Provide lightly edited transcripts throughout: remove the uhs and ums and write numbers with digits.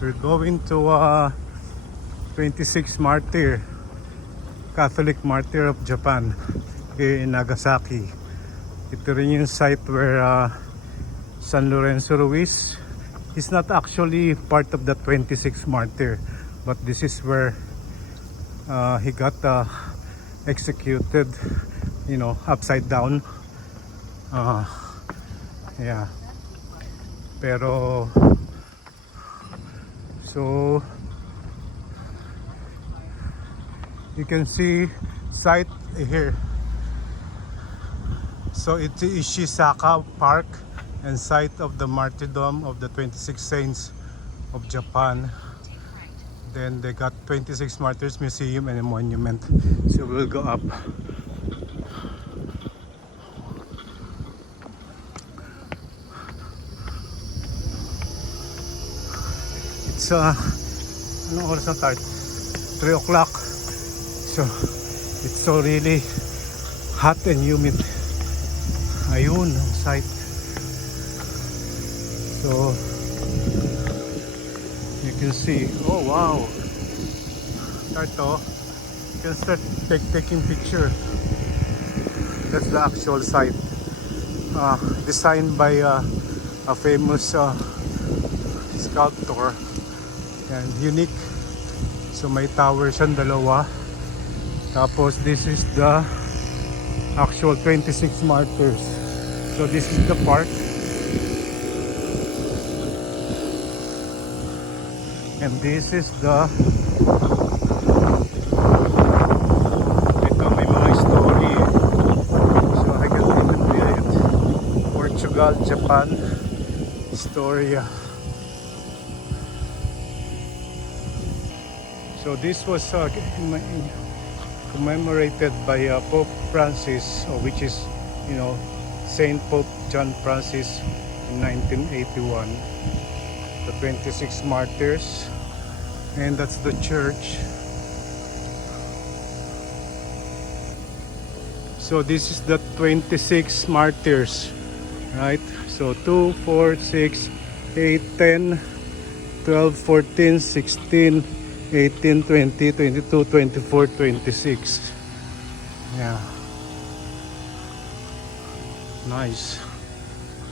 We're going to 26 Martyr, Catholic Martyr of Japan, here in Nagasaki. Ito rin yung site where San Lorenzo Ruiz is not actually part of the 26 Martyr, but this is where he got executed, you know, upside down. Yeah. Pero so you can see site here. So it's Ishisaka Park and site of the martyrdom of the 26 saints of Japan. Then they got 26 Martyrs Museum and a monument. So we'll go up. It's anong oras na tayo? 3 o'clock. So it's so really hot and humid. Ayun ang site. So you can see, oh wow, start to, you can start taking picture. That's the actual site, designed by a famous sculptor and unique. So may tower siyang dalawa. Tapos this is the actual 26 martyrs. So this is the park. And this is the, ito may mga story. So I can even read it. Portugal, Japan, Historia. So this was commemorated by Pope Francis, which is, you know, Saint Pope John Francis in 1981. The 26 martyrs, and that's the church. So this is the 26 martyrs, right? So 2, 4, 6, 8, 10, 12, 14, 16, 18, 20, 22, 24, 26. Yeah. Nice.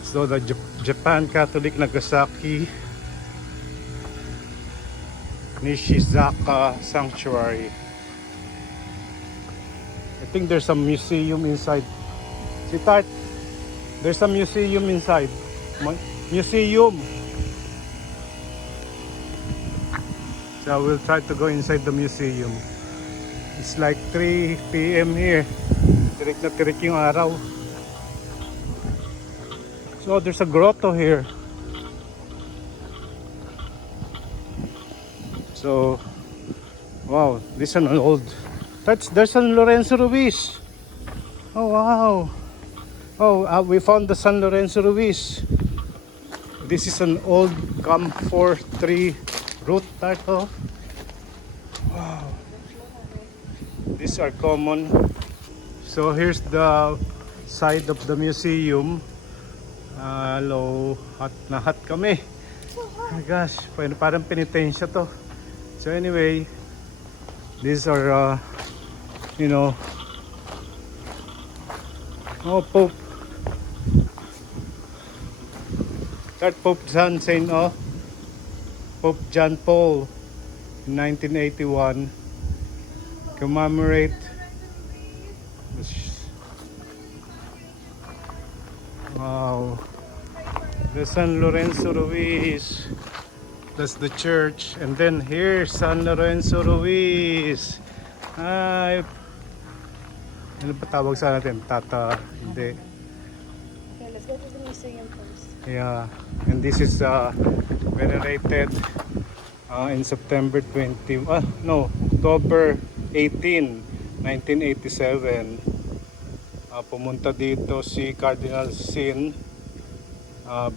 So the Japan Catholic Nagasaki Nishizaka Sanctuary. I think there's a museum inside. Sitat, there's a museum inside. Museum. So we'll try to go inside the museum. It's like 3 p.m. here. Tirik na tirik yung araw. So there's a grotto here. So, wow, this is an old. There's San Lorenzo Ruiz. Oh wow. Oh, we found the San Lorenzo Ruiz. This is an old camphor tree root title. Wow. These are common. So here's the side of the museum. Hello, hot na hot kami. Oh my gosh, parang penitensya to. So anyway, these are you know, oh Pope, that Pope John Saint Pope John Paul in 1981 commemorate wow, the San Lorenzo Ruiz. That's the church. And then here's San Lorenzo Ruiz. Ay, ano ba tawag sa natin? Tata, hindi. Okay, let's go to the museum first. Yeah, and this is venerated in September 20, October 18, 1987. Pumunta dito si Cardinal Sin,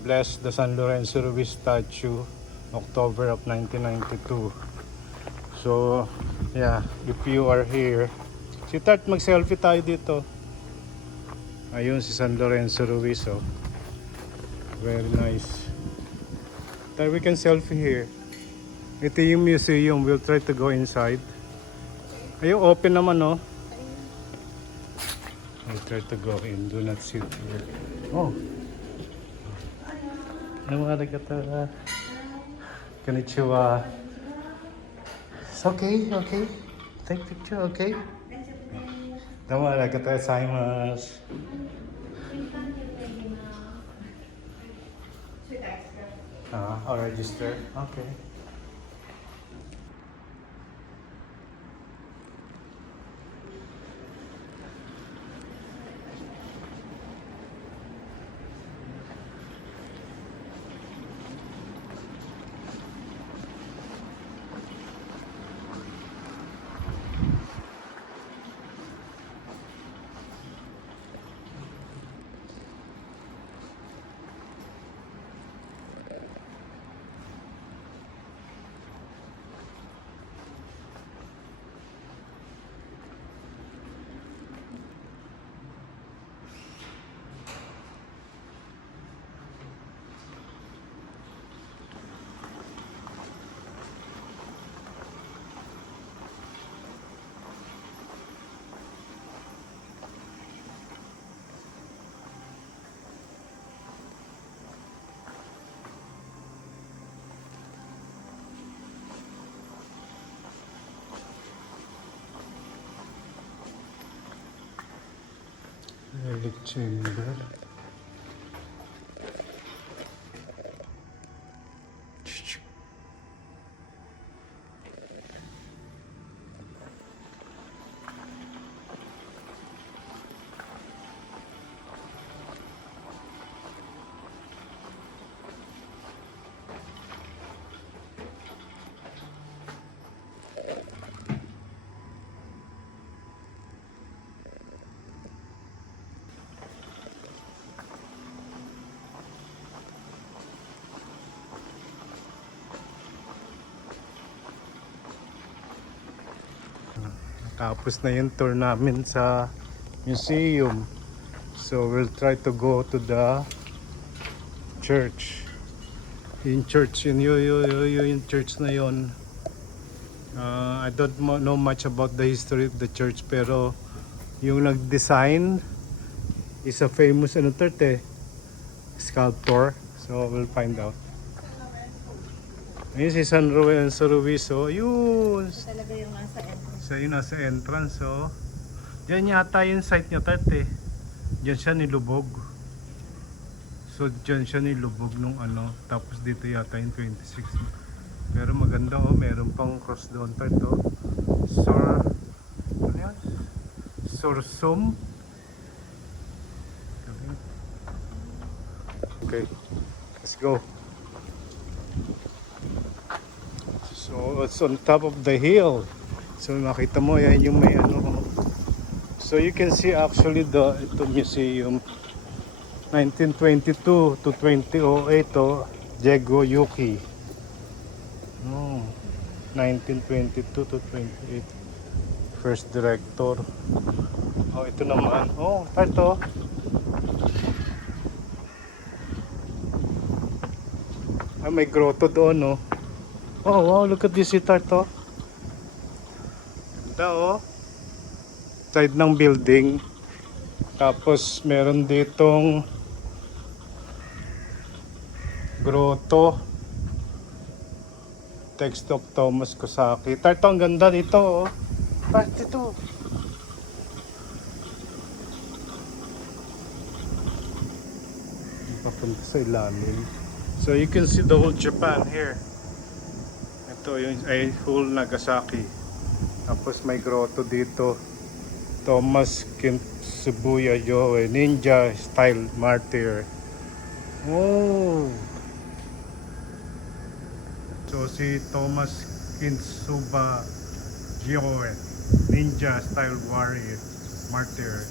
blessed the San Lorenzo Ruiz statue October of 1992. So yeah, if you are here, Tat, mag-selfie tayo dito. Ayun si San Lorenzo Ruiz, oh. Very nice. That we can selfie here. Ito yung museum. We'll try to go inside. Ayun, open naman, no? We'll try to go in. Do not sit here. Oh. Arigato. Konnichiwa. It's okay, okay. Take picture, okay? Arigato gozaimasu. I'll register. Okay. Relic chamber. Tapos na yung tour namin sa museum. So we'll try to go to the church. Yung church, yung church na yun. I don't know much about the history of the church, pero yung nag-design is a famous sculptor. So we'll find out. Ayun si San Lorenzo Ruiz. So yun. Talaga yung nasa entrance. So yun nasa entrance. So diyan yata yung site niya, Tarte. Diyan siya nilubog. So diyan siya nilubog nung ano. Tapos dito yata yung 26. Pero maganda, oh, meron pang cross doon, Tarte. Ano yan? Sursum. Okay, let's go. So it's on top of the hill. So makita mo yan yung may ano. So you can see actually ito museum 1922 to 2008 to Jego Yuki. 1922 to 28. First director. Oh, ito naman. Oh, ito. May grotto doon, no? Oh, wow, look at this guitar to. Ganda, oh. Side ng building. Tapos, meron ditong grotto. Text of Thomas Kosaki. Tarto, ang ganda dito, oh. Part dito. Papunta sa ilalim. So you can see the whole Japan here. Ito yung ay whole Nagasaki. Tapos may grotto dito. Thomas Kintsubuya Yoe, ninja style martyr. Oh. So si Thomas Kintsuba Yoe, ninja style warrior, martyr.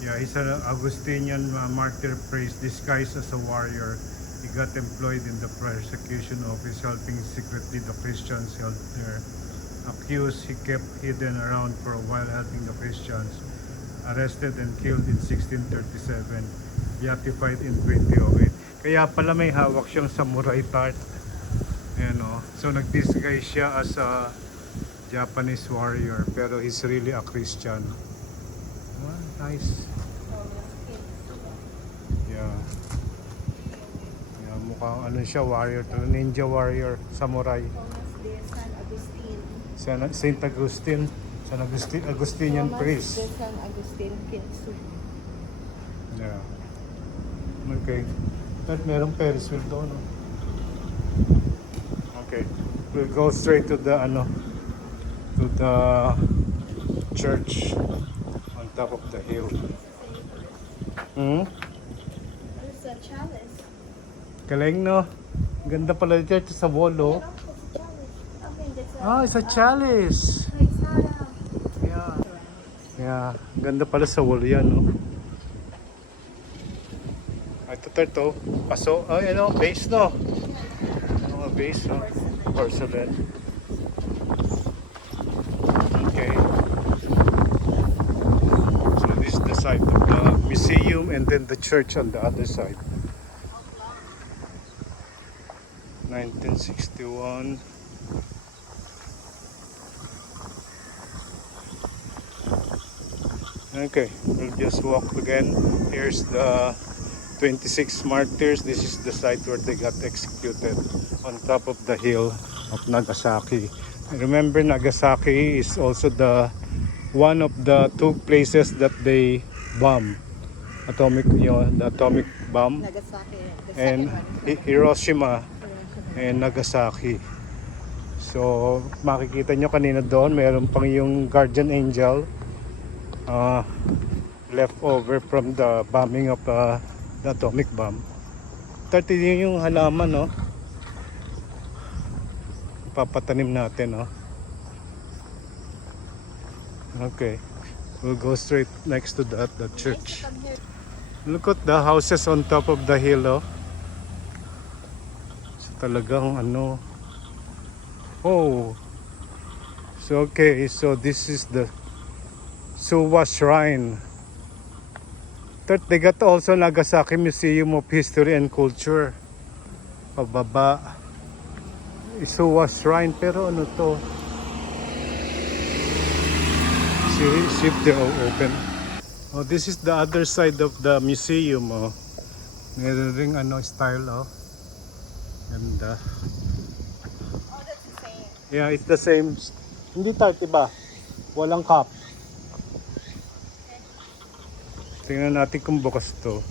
Yeah, he's an Augustinian martyr priest disguised as a warrior. He got employed in the persecution of his helping secretly the Christians held there. Accused, he kept hidden around for a while helping the Christians. Arrested and killed in 1637. Beatified in 2008. Kaya pala may hawak siyang samurai tart. Ayan o. So nag-disguise siya as a Japanese warrior pero he's really a Christian. Nice. Yeah. Yeah, mukhang ano siya, warrior, ninja warrior, samurai. Thomas de San Agustin. Saint Augustine, Augustinian Thomas priest. de San Agustin Kinsu. Yeah. Okay. At merong Ferris wheel doon. No? Okay. We'll go straight to the to the church on top of the hill. Hmm? There's a chalice. Galing no? Ganda pala dito sa wall oh. It's a chalice. Okay, that's a... Ah, it's a chalice. No, it's not a... Yeah. Yeah, ganda pala sa wall yan no. Ito to, paso, base no. Ano base no? Porcelain. Okay. So this is the side of the museum and then the church on the other side. 1961. Okay, we'll just walk again. Here's the 26 martyrs. This is the site where they got executed on top of the hill of Nagasaki. And remember, Nagasaki is also the one of the two places that they bomb the atomic bomb, Nagasaki. The and second one. Hiroshima and Nagasaki. So makikita nyo kanina doon, meron pang yung guardian angel left over from the bombing of the atomic bomb. 30 yung halaman no. Papatanim natin no. Okay. We'll go straight next to that, the church. Look at the houses on top of the hill oh. So talagang oh. So okay, so this is the Suwa Shrine. Third, they got also Nagasaki Museum of History and Culture. Pababa. Suwa Shrine, pero ano to? See if they're all open. Oh, this is the other side of the museum. Oh, meron ring style. Oh, and Oh, that's the same. yeah, it's the same. Hindi tart, iba. Walang cup. Tingnan natin kung bukas to.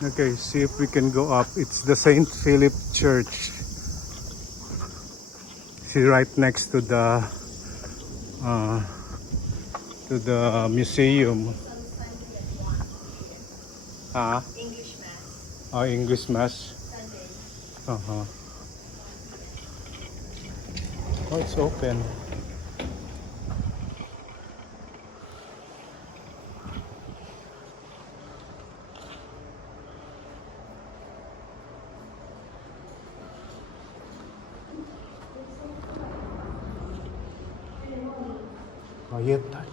Okay, see if we can go up. It's the St. Philip Church. See, right next to the museum. English Mass. Oh, English Mass. Sunday. Oh, it's open. Quiet night.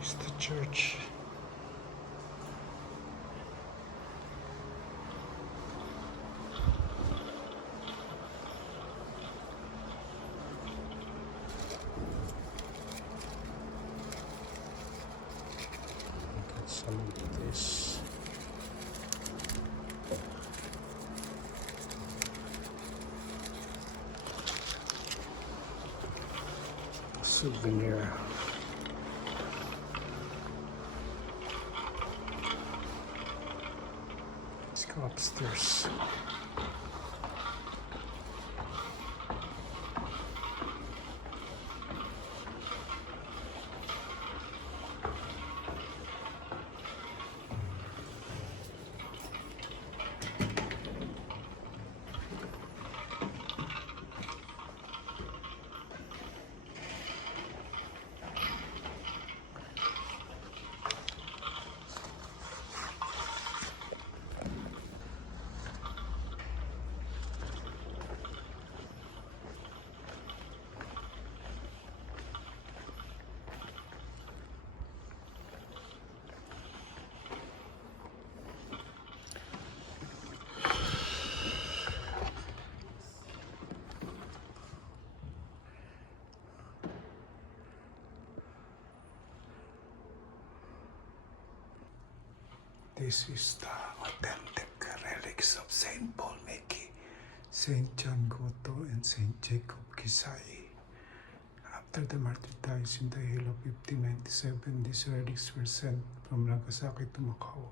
It's the church. Look at some of this. Souvenir. Let's go upstairs. This is the authentic relics of Saint Paul Meki, Saint John Goto, and Saint Jacob Kisai. After the martyrs in the year of 1597, these relics were sent from Nagasaki to Macau.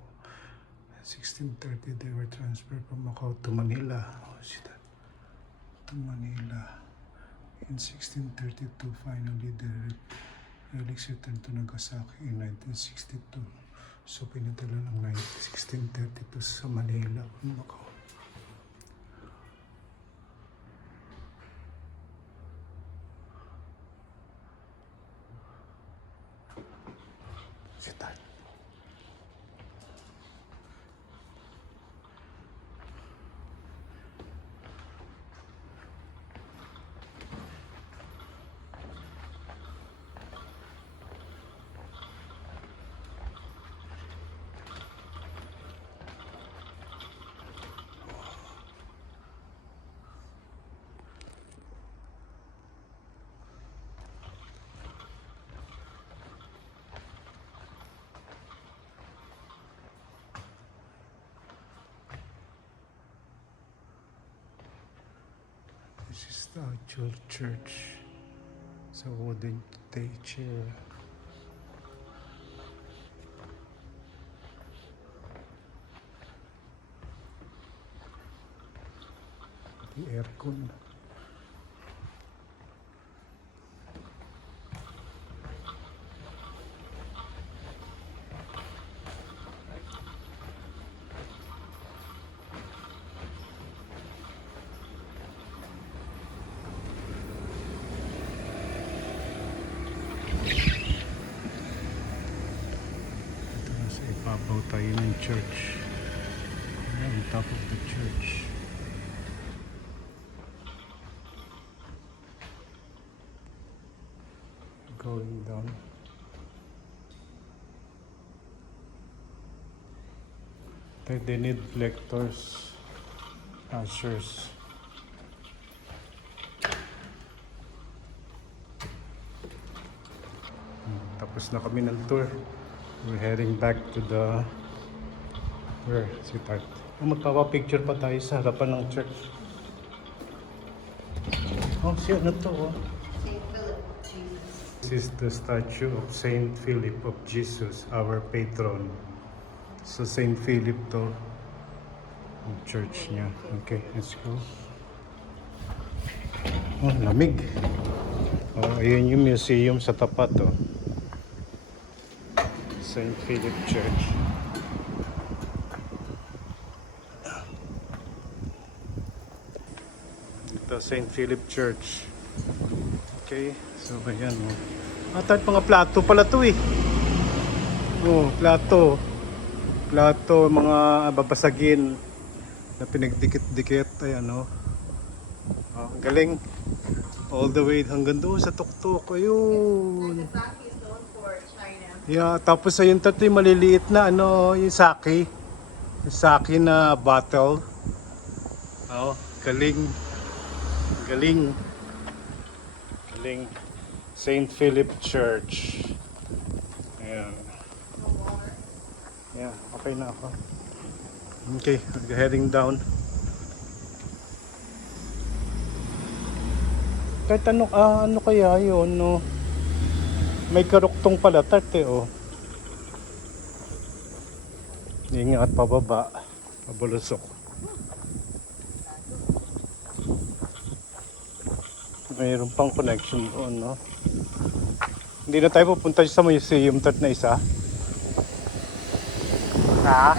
In 1630, they were transferred from Macau to Manila. Oh, see that? To Manila. In 1632, finally, the relics returned to Nagasaki in 1962. So, pinadala ng 1632 sa Manila, Macau. See that? This is the actual church. It's a wooden chair. The aircon. Nasa ibabaw tayo ng church. On top of the church. Going down. They need lectors, ushers. Tapos na kami ng tour. We're heading back to the si Tart. Magpapa-picture pa tayo sa harapan ng church. Oh, siya na to. Oh. Saint Philip, Jesus. This is the statue of Saint Philip of Jesus, our patron. So Saint Philip to ang church niya. Okay, let's go. Oh, lamig. Oh, ayun yung museum sa tapat, oh. Saint Philip Church. Ito, Saint Philip Church. Okay, so ayan, oh. At mga plato pala to eh. Oh, plato. Plato, mga babasagin na pinagdikit-dikit. Ayan, oh. Oh, galing. All the way hanggang doon sa tuktok. Ayun. Nagasaki is known for China. Yeah, tapos ayun tato yung maliliit na ano, yung sake. Yung sake na bottle. Oh, galing. Galing. Galing. Saint Philip Church. Ayan. No water. Yeah, okay na ako. Okay, heading down. Kahit ano kaya yun, no? May karuktong pala, tarte, oh. Ingat, pababa. Pabulusok. Mayroon pang connection doon, no? Hindi na tayo pupunta sa museum, tart na isa. Ha?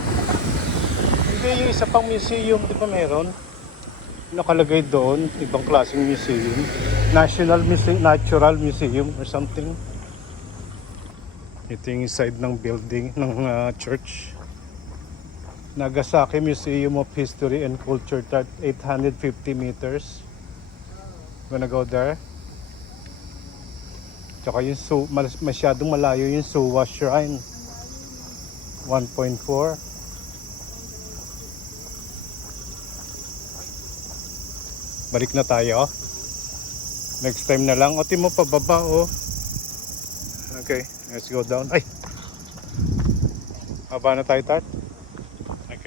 Hindi, yung isa pang museum, di ba meron? Nakalagay doon, ibang klaseng museum. Natural Museum or something. Ito yung side ng building ng church. Nagasaki Museum of History and Culture at 850 meters. Gonna go there. Tsaka yung masyadong malayo yung Suwa Shrine. 1.4. Balik na tayo. Next time na lang. O, mo pababa, oh. Okay, let's go down. Ay! Baba na tayo, Tat.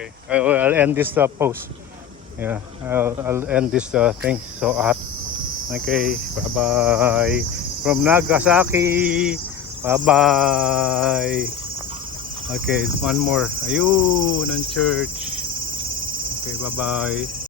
Okay. I'll end this post. Yeah, I'll end this thing. So hot. Okay, bye-bye. From Nagasaki. Bye-bye. Okay, one more. Ayun, ang church. Okay, bye-bye.